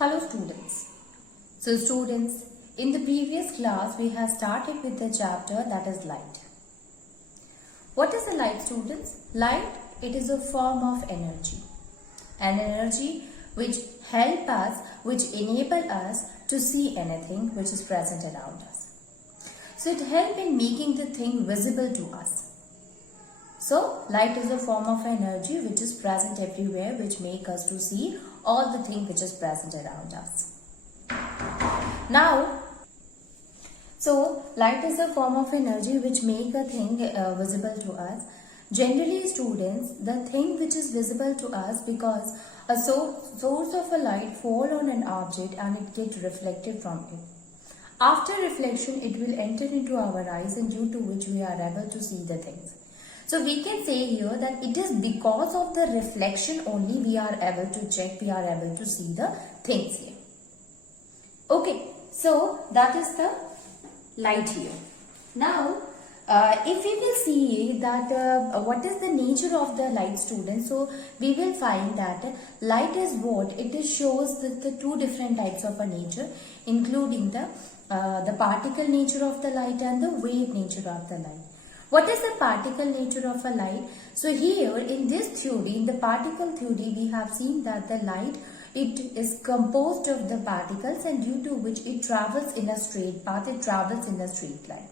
Hello students. So students, in the previous class we have started with the chapter that is light. What is the light, students? Light, it is a form of energy. An energy which help us, which enable us to see anything which is present around us. So it helps in making the thing visible to us. So light is a form of energy which is present everywhere, which make us to see all the thing which is present around us. Now, so light is a form of energy which make a thing visible to us. Generally students, the thing which is visible to us because a source of a light fall on an object and it gets reflected from it. After reflection, it will enter into our eyes and due to which we are able to see the things. So we can say here that it is because of the reflection only we are able to check, we are able to see the things here. Okay, so that is the light here. Now, if we will see that what is the nature of the light, students, so we will find that light is what? It is shows the two different types of a nature, including the particle nature of the light and the wave nature of the light. What is the particle nature of a light? So here in this theory, in the particle theory, we have seen that the light, it is composed of the particles and due to which it travels in a straight path, it travels in a straight line.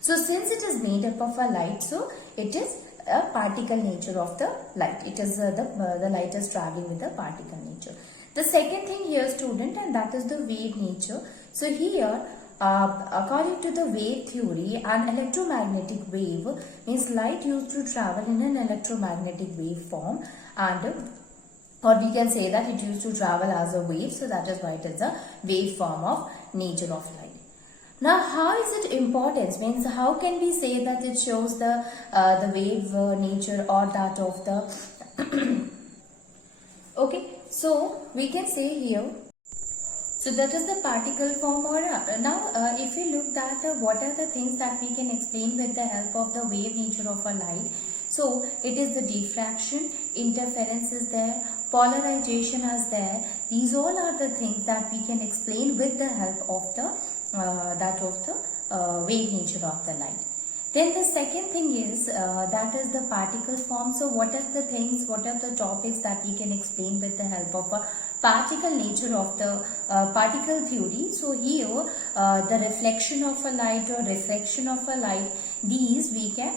So since it is made up of a light, so it is a particle nature of the light. It is the light is traveling with the particle nature. The second thing here, student, and that is the wave nature. So here, according to the wave theory, an electromagnetic wave means light used to travel in an electromagnetic wave form, and or we can say that it used to travel as a wave, so that is why it is a wave form of nature of light. Now, how is it important? Means how can we say that it shows the wave nature or that of the okay, so we can say here. So that is the particle form. Or now if we look at what are the things that we can explain with the help of the wave nature of a light. So it is the diffraction, interference is there, polarization is there. These all are the things that we can explain with the help of the wave nature of the light. Then the second thing is that is the particle form. So what are the things, what are the topics that we can explain with the help of a particle nature of the particle theory. So here the reflection of a light or refraction of a light, these we can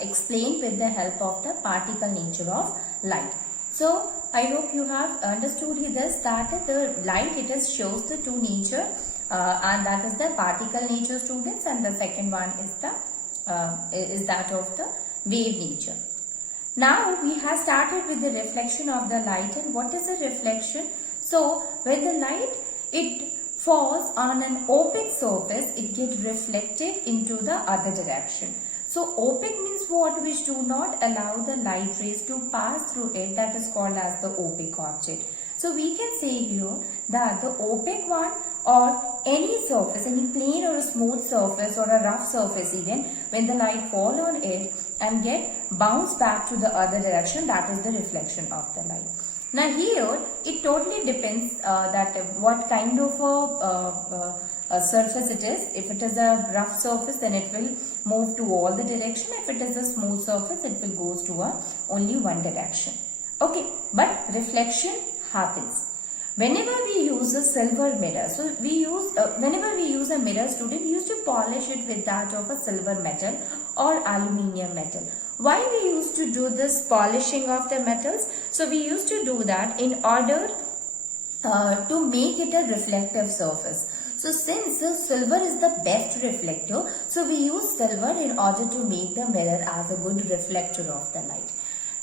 explain with the help of the particle nature of light. So I hope you have understood this, that the light, it is shows the two nature and that is the particle nature, students, and the second one is the that of the wave nature. Now we have started with the reflection of the light. And what is a reflection? So when the light, it falls on an opaque surface, it gets reflected into the other direction. So opaque means what? Which do not allow the light rays to pass through it, that is called as the opaque object. So we can say here that the opaque one, or any surface, any plane or a smooth surface or a rough surface even, when the light fall on it and get bounced back to the other direction, that is the reflection of the light. Now here, it totally depends that what kind of a surface it is. If it is a rough surface, then it will move to all the direction. If it is a smooth surface, it will goes to only one direction. Okay, but reflection happens whenever we use a silver mirror. So we use whenever we use a mirror, student, we used to polish it with that of a silver metal or aluminium metal. Why we used to do this polishing of the metals? So we used to do that in order to make it a reflective surface. So since silver is the best reflector, so we use silver in order to make the mirror as a good reflector of the light.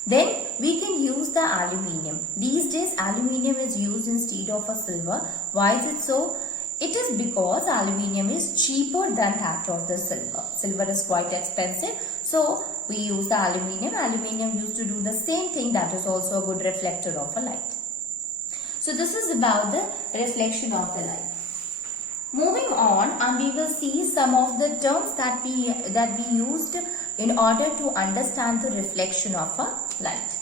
Then we can use the aluminium. These days aluminium is used instead of a silver. Why is it so? It is because aluminium is cheaper than that of the silver. Silver is quite expensive. So we use the aluminium. Aluminium used to do the same thing, that is also a good reflector of a light. So this is about the reflection of the light. Moving on, and we will see some of the terms that we used in order to understand the reflection of a light.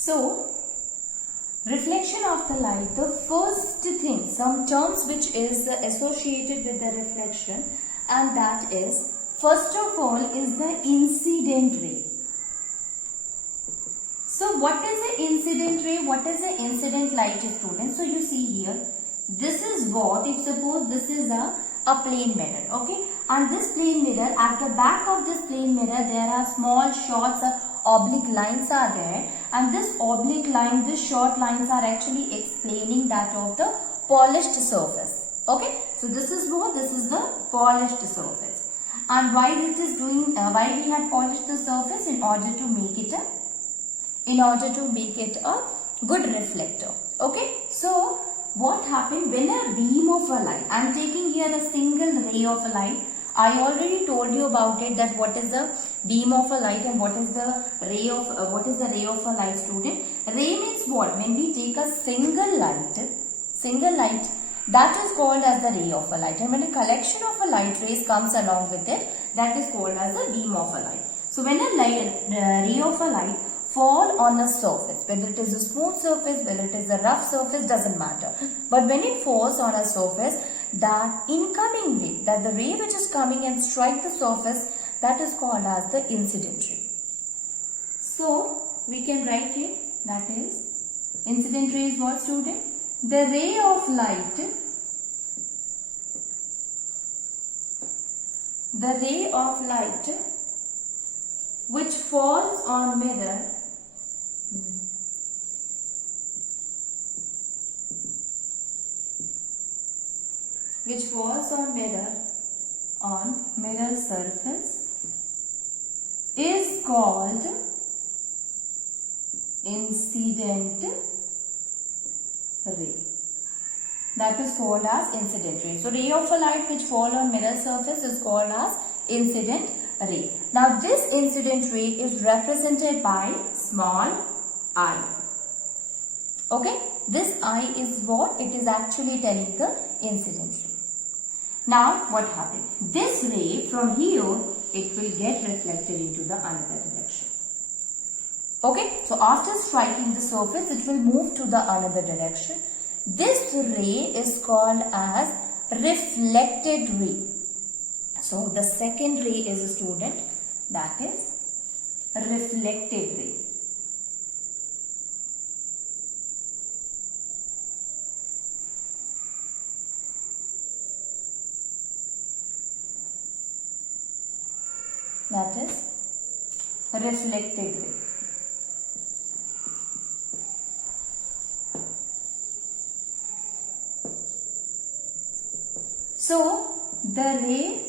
So, reflection of the light, the first thing, some terms which is associated with the reflection, and that is, first of all, is the incident ray. So what is the incident ray? What is the incident light, students? So you see here, this is what, if suppose this is a plane mirror, okay? And this plane mirror, at the back of this plane mirror, there are small shots, oblique lines are there. And this oblique line, this short lines are actually explaining that of the polished surface, okay? So this is what, this is the polished surface. And why it is doing, why we had polished the surface? In order to make it a good reflector, okay? So what happened when a beam of a light, I am taking here a single ray of a light. I already told you about it, that what is the beam of a light and what is the ray of a light, student. Ray means what? When we take a single light, that is called as the ray of a light, and when a collection of a light rays comes along with it, that is called as the beam of a light. So when a ray of a light fall on a surface, whether it is a smooth surface, whether it is a rough surface, doesn't matter. But when it falls on a surface, that incoming ray, that the ray which is coming and strike the surface, that is called as the incident ray. So we can write it, that is, incident ray is what, student? The ray of light which falls on mirror on mirror surface is called incident ray. That is called as incident ray. So ray of a light which fall on mirror surface is called as incident ray. Now this incident ray is represented by small I. Okay, this I is what? It is actually telling the incident ray. Now what happened? This ray from here, it will get reflected into the another direction. Okay, so after striking the surface, it will move to the another direction. This ray is called as reflected ray. So the second ray is a student, that is reflected ray. That is reflected ray. So the ray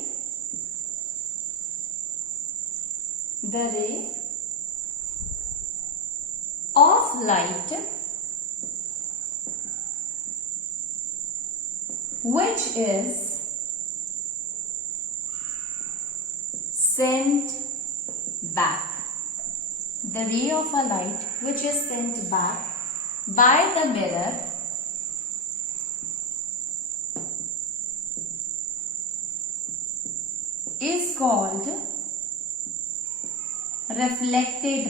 of light which is sent back. The ray of a light which is sent back by the mirror is called reflected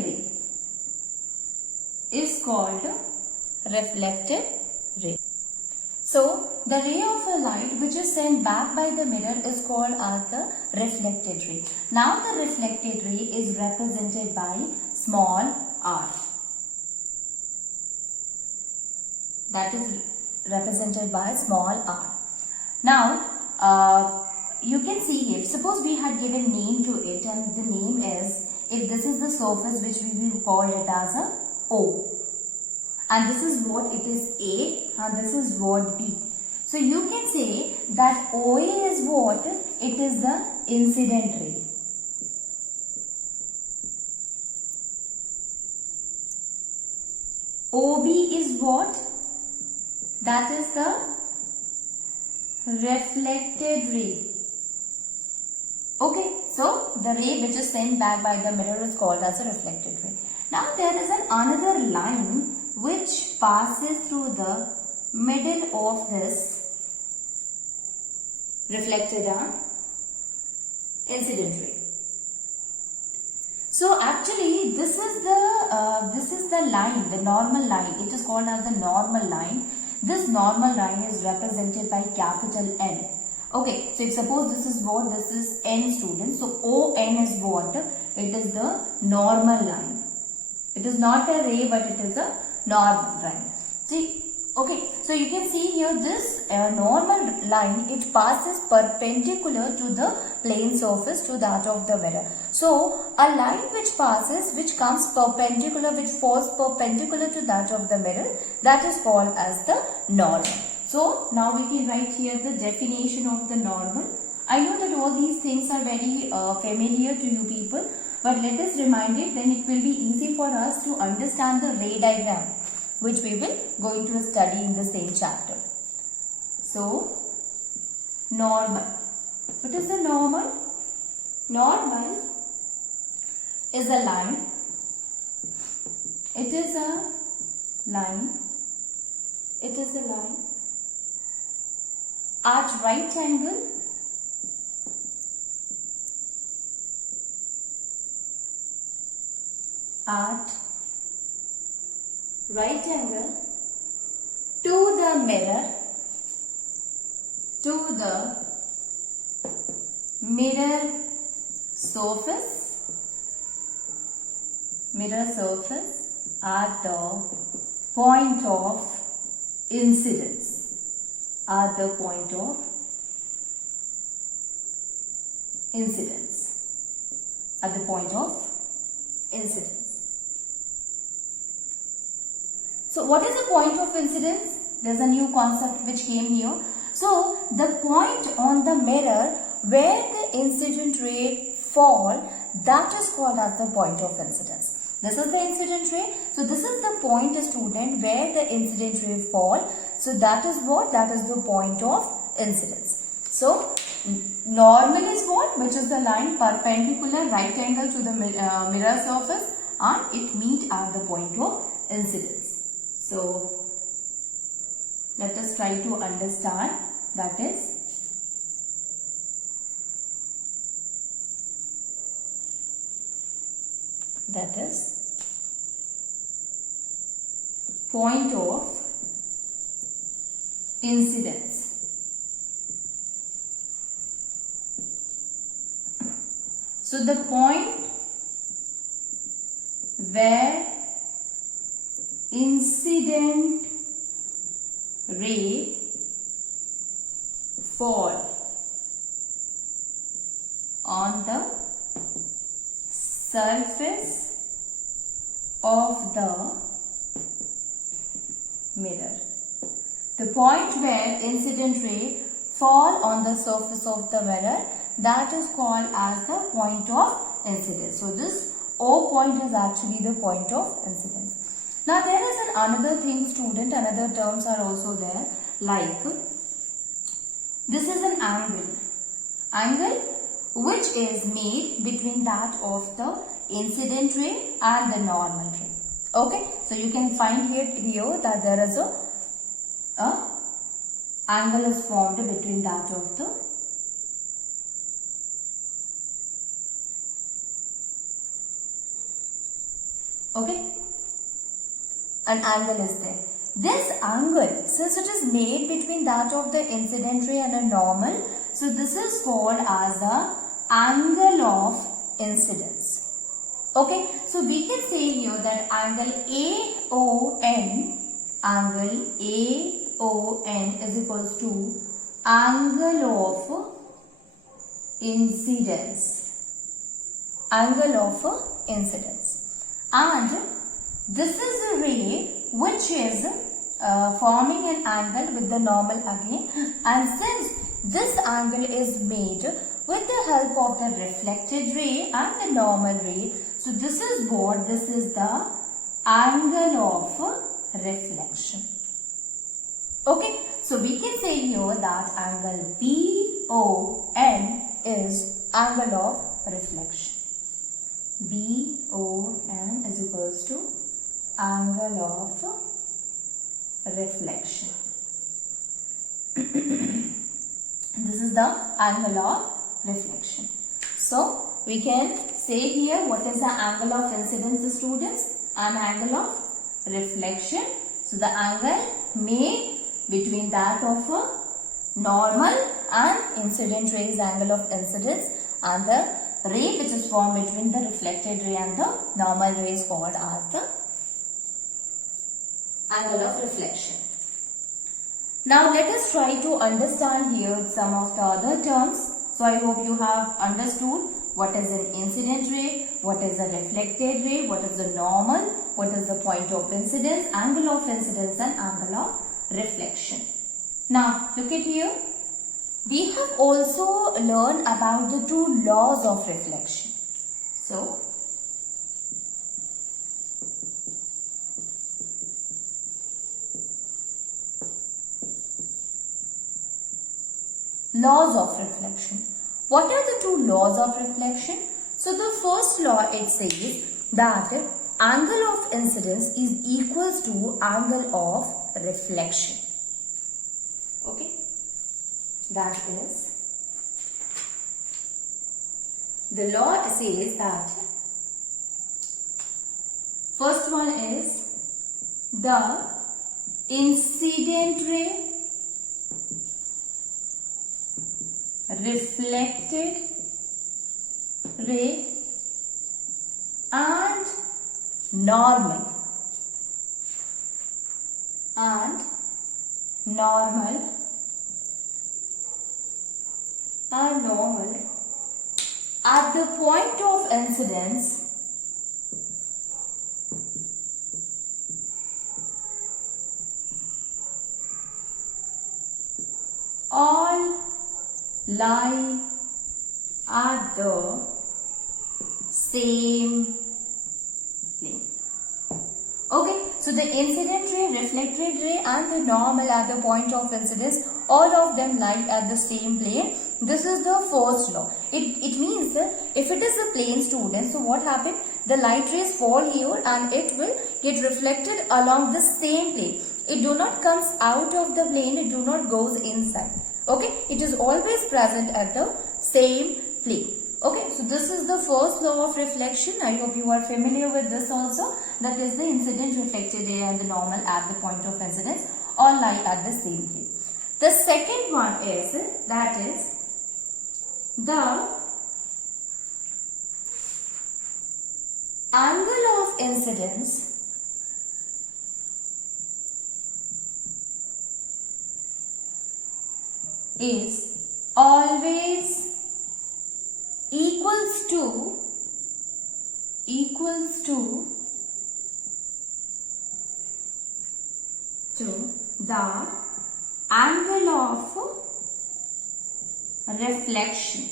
ray. So the ray of a light which is sent back by the mirror is called as the reflected ray. Now the reflected ray is represented by small r. That is represented by small r. Now you can see here, suppose we had given name to it, and the name is, if this is the surface which we will call it as a O. And this is what it is A, and this is what B. So you can say that OA is what? It is the incident ray. OB is what? That is the reflected ray. Okay, so the ray which is sent back by the mirror is called as a reflected ray. Now there is another line which passes through the middle of this reflected incident ray. So actually this is the line, the normal line. It is called as the normal line. This normal line is represented by capital N. Okay, so if suppose this is what, this is N students. So ON is what? It is the normal line. It is not a ray, but it is a normal line. See, okay, so you can see here this normal line, it passes perpendicular to the plane surface to that of the mirror. So a line which passes, which comes perpendicular, which falls perpendicular to that of the mirror, that is called as the normal. So now we can write here the definition of the normal. I know that all these things are very familiar to you people, but let us remind it, then it will be easy for us to understand the ray diagram, which we will going to study in the same chapter. So, normal. What is the normal? Normal is a line. It is a line. It is a line at right angle to the mirror, surface at the point of incidence. At the point of incidence. At the point of incidence. So what is the point of incidence? There's a new concept which came here. So the point on the mirror where the incident ray fall, that is called as the point of incidence. This is the incident ray. So this is the point, student, where the incident ray fall. So that is what? That is the point of incidence. So normal is what? Which is the line perpendicular right angle to the mirror surface, and it meet at the point of incidence. So let us try to understand. That is point of incidence. So the point where incident ray fall on the surface of the mirror. The point where incident ray fall on the surface of the mirror, that is called as the point of incidence. So this O point is actually the point of incidence. Now there is another thing, student, another terms are also there, like this is an angle which is made between that of the incident ray and the normal ray. Okay, so you can find here that there is a angle is formed between that of the an angle is there. This angle, since it is made between that of the incident ray and a normal, so this is called as the angle of incidence. Okay, so we can say here that angle AON is equals to angle of incidence. Angle of incidence. And this is a ray which is forming an angle with the normal again, and since this angle is made with the help of the reflected ray and the normal ray, so this is what? This is the angle of reflection. Okay, so we can say here that angle BON is angle of reflection. BON is equals to angle of reflection. This is the angle of reflection. So we can say here what is the angle of incidence, students, and angle of reflection. So the angle made between that of a normal and incident ray is angle of incidence, and the ray which is formed between the reflected ray and the normal ray is called as the angle of reflection. Now let us try to understand here some of the other terms. So I hope you have understood what is an incident ray, what is a reflected ray, what is the normal, what is the point of incidence, angle of incidence and angle of reflection. Now look at here. We have also learned about the two laws of reflection. So laws of reflection. What are the two laws of reflection? So the first law, it says that angle of incidence is equals to angle of reflection. Okay, that is, the law says that first one is the incident ray, reflected ray and normal are normal at the point of incidence all lie at the same plane. Okay, so the incident ray, reflected ray and the normal at the point of incidence, all of them lie at the same plane. This is the first law. It means that if it is a plane, students, so what happened? The light rays fall here and it will get reflected along the same plane. It do not comes out of the plane, it do not goes inside. Okay, it is always present at the same plane. Okay, so this is the first law of reflection. I hope you are familiar with this also. That is the incident, reflected ray and the normal at the point of incidence all lie at the same plane. The second one is that is the angle of incidence is always equals to the angle of reflection,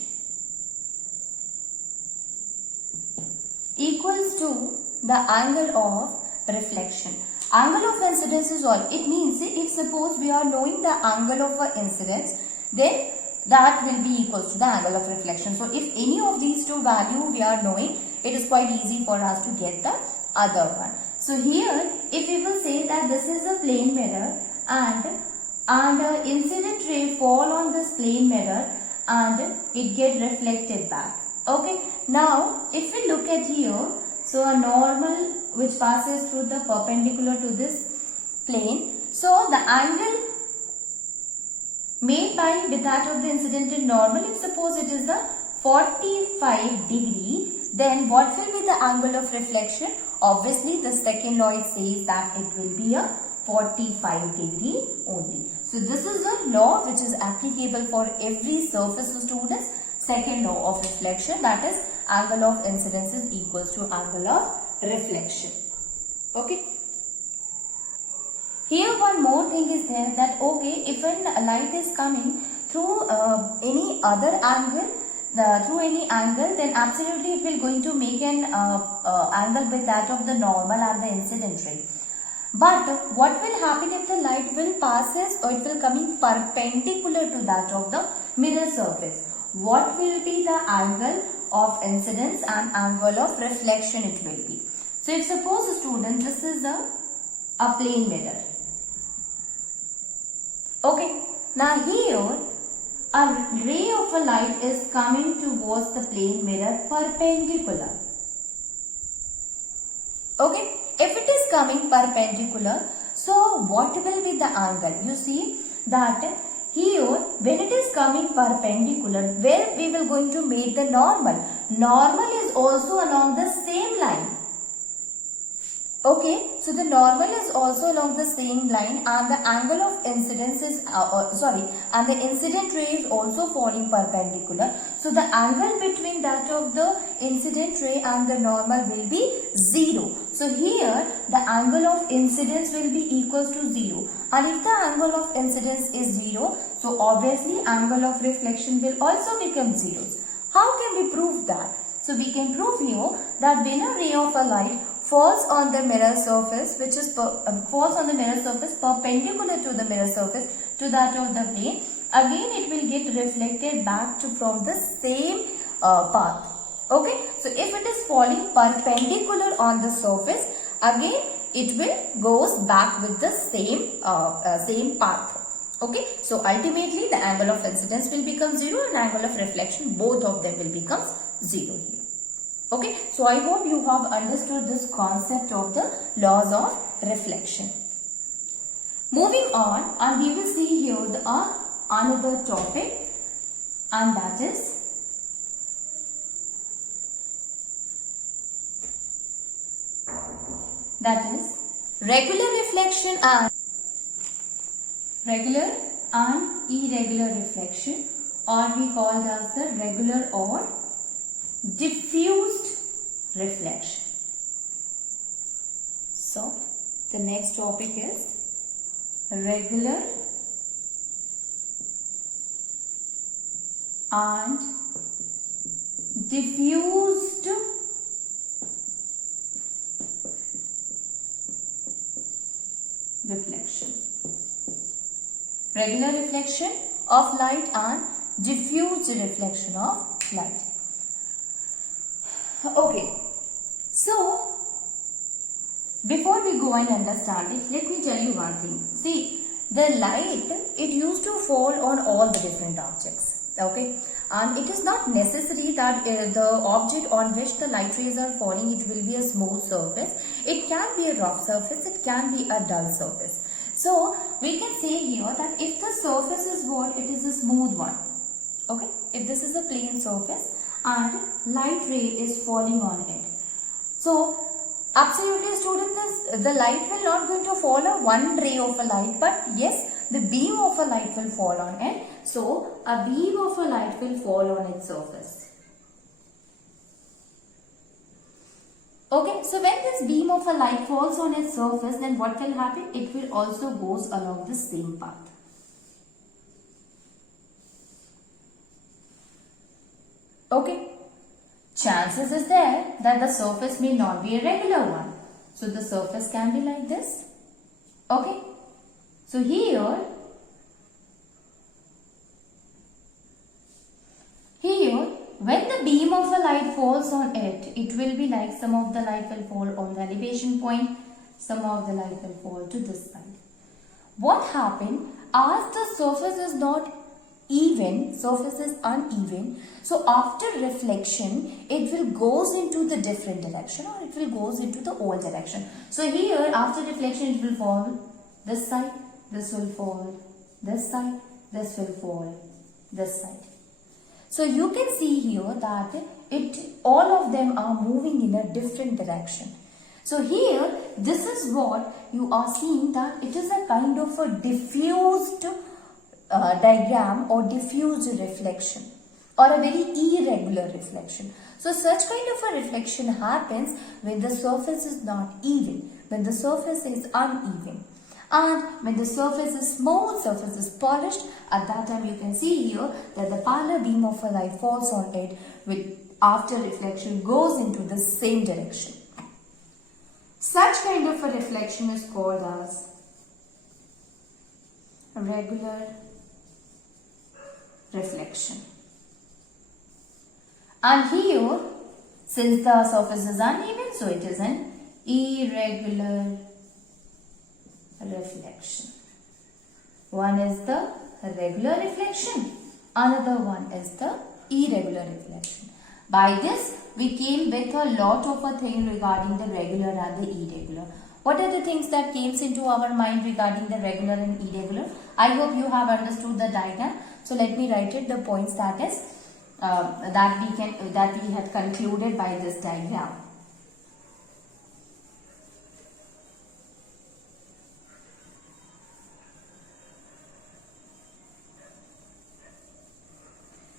equals to the angle of reflection. Angle of incidence is all. It means if suppose we are knowing the angle of a incidence, then that will be equals to the angle of reflection. So if any of these two value we are knowing, it is quite easy for us to get the other one. So here if we will say that this is a plane mirror and incident ray fall on this plane mirror and it get reflected back. Okay, now if we look at here, so a normal which passes through the perpendicular to this plane, so the angle made by with that of the incident in normal, if suppose it is the 45 degree, then what will be the angle of reflection? Obviously the second law it says that it will be a 45 degree only. So this is a law which is applicable for every surface, students. Second law of reflection, that is angle of incidence is equals to angle of reflection. Okay. Here one more thing is there that okay, if a light is coming through any other angle, then absolutely it will going to make an angle with that of the normal and the incident ray. But what will happen if the light will passes or it will coming perpendicular to that of the mirror surface? What will be the angle of incidence and angle of reflection it will be? So if suppose a student, this is a plane mirror. Okay, now here a ray of a light is coming towards the plane mirror perpendicular. Okay, if it is coming perpendicular, so what will be the angle? You see that here when it is coming perpendicular, where we will going to make the normal? Normal is also along the same line. Okay, so the normal is also along the same line and the angle of incidence is, and the incident ray is also falling perpendicular. So the angle between that of the incident ray and the normal will be 0. So here the angle of incidence will be equals to 0. And if the angle of incidence is 0, so obviously angle of reflection will also become 0. How can we prove that? So we can prove here that when a ray of a light falls on the mirror surface, which is perpendicular to the mirror surface to that of the plane, again it will get reflected back from the same path. Okay, so if it is falling perpendicular on the surface, again it will goes back with the same path. Okay, so ultimately the angle of incidence will become 0 and angle of reflection, both of them will become 0 here. Okay, so I hope you have understood this concept of the laws of reflection. Moving on, and we will see here another topic, and that is regular reflection and irregular reflection, or we call it as the regular or diffused reflection. So the next topic is regular and diffused reflection. Regular reflection of light and diffused reflection of light. Okay, so before we go and understand it, let me tell you one thing. See, the light, it used to fall on all the different objects. Okay, and it is not necessary that the object on which the light rays are falling, it will be a smooth surface. It can be a rough surface, it can be a dull surface. So we can say here that if the surface is what, it is a smooth one. Okay, if this is a plain surface and light ray is falling on it, so absolutely students, the light will not going to fall on one ray of a light, but yes, the beam of a light will fall on it. So a beam of a light will fall on its surface. Okay, so when this beam of a light falls on its surface, then what will happen? It will also goes along the same path. Okay, chances is there that the surface may not be a regular one. So the surface can be like this. Okay, so here when the beam of a light falls on it, it will be like some of the light will fall on the elevation point, some of the light will fall to this side. What happened, as the surface is not even, surface is uneven, so after reflection it will goes into the different direction, or it will goes into the old direction. So here after reflection it will fall this side, this will fall this side, this will fall this side. So you can see here that all of them are moving in a different direction. So here this is what you are seeing, that it is a kind of a diffused diagram or diffused reflection, or a very irregular reflection. So such kind of a reflection happens when the surface is not even, when the surface is uneven. And when the surface is smooth, surface is polished, at that time you can see here that the parallel beam of a light falls on it, with after reflection goes into the same direction. Such kind of a reflection is called as regular reflection. And here, since the surface is uneven, so it is an irregular reflection. One is the regular reflection Another one is the irregular reflection. By this, we came with a lot of a thing regarding the regular and the irregular. What are the things that came into our mind regarding the regular and irregular? I hope you have understood the diagram. So let me write it, the points that is that we had concluded by this diagram.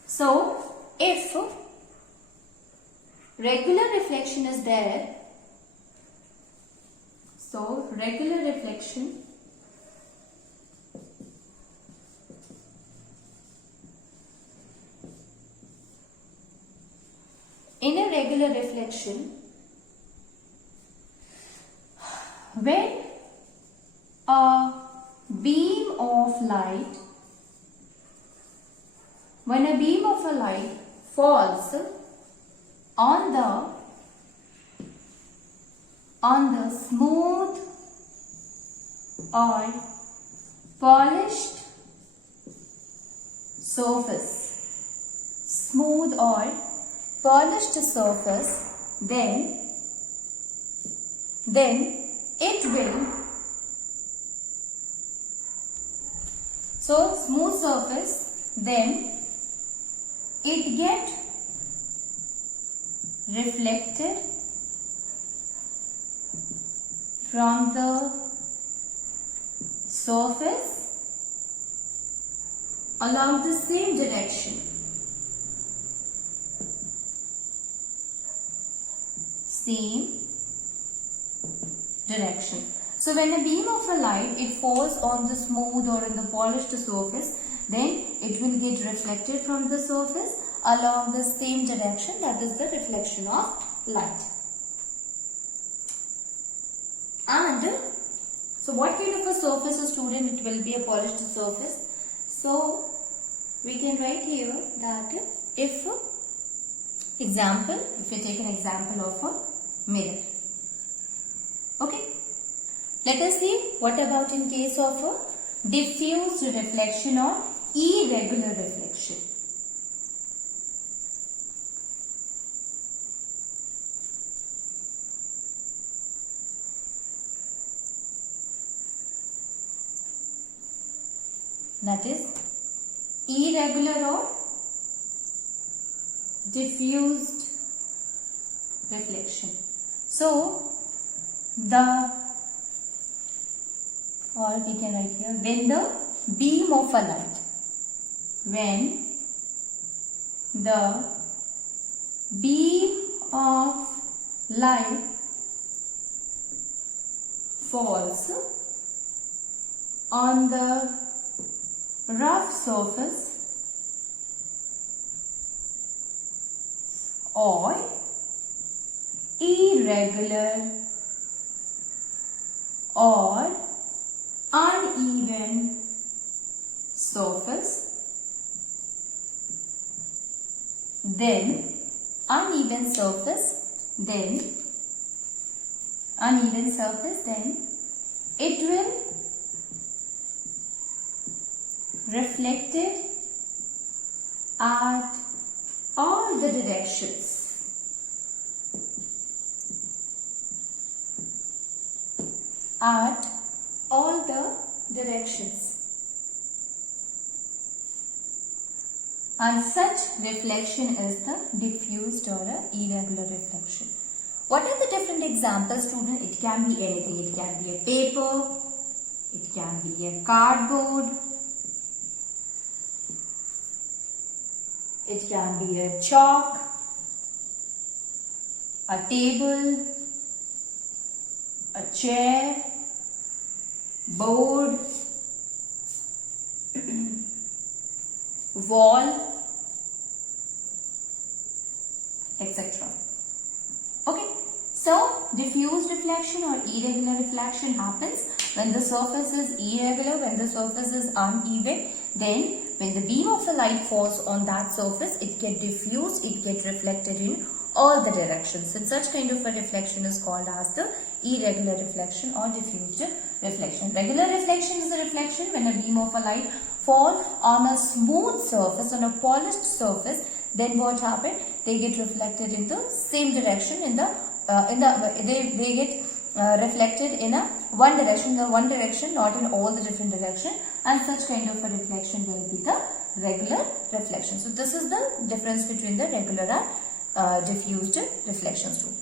So if regular reflection is there, so regular reflection in a regular reflection, when a beam of light falls on the smooth or polished surface, then it will, so smooth surface, then it get reflected from the surface along the same direction. So when a beam of a light, it falls on the smooth or in the polished surface, then it will get reflected from the surface along the same direction, that is the reflection of light. And so what kind of a surface, student? It will be a polished surface. So we can write here that if we take an example of a mirror. Okay. Let us see what about in case of a diffused reflection or irregular reflection. That is irregular or diffused reflection. So or we can write here, when the beam of a light falls on the rough surface or irregular or uneven surface, then it will reflected at all the directions. And such reflection is the diffused or irregular reflection. What are the different examples, student? It can be anything. It can be a paper, it can be a cardboard, it can be a chalk, a table, a chair, board, wall, etc. Okay, so diffused reflection or irregular reflection happens when the surface is irregular, when the surface is uneven. Then when the beam of a light falls on that surface, it gets diffused, it gets reflected in all the directions. And such kind of a reflection is called as the irregular reflection or diffused reflection. Regular reflection is a reflection when a beam of a light fall on a smooth surface, on a polished surface, then what happened? They get reflected in the same direction they get reflected in a one direction, not in all the different direction, and such kind of a reflection will be the regular reflection. So this is the difference between the regular and diffused reflections too.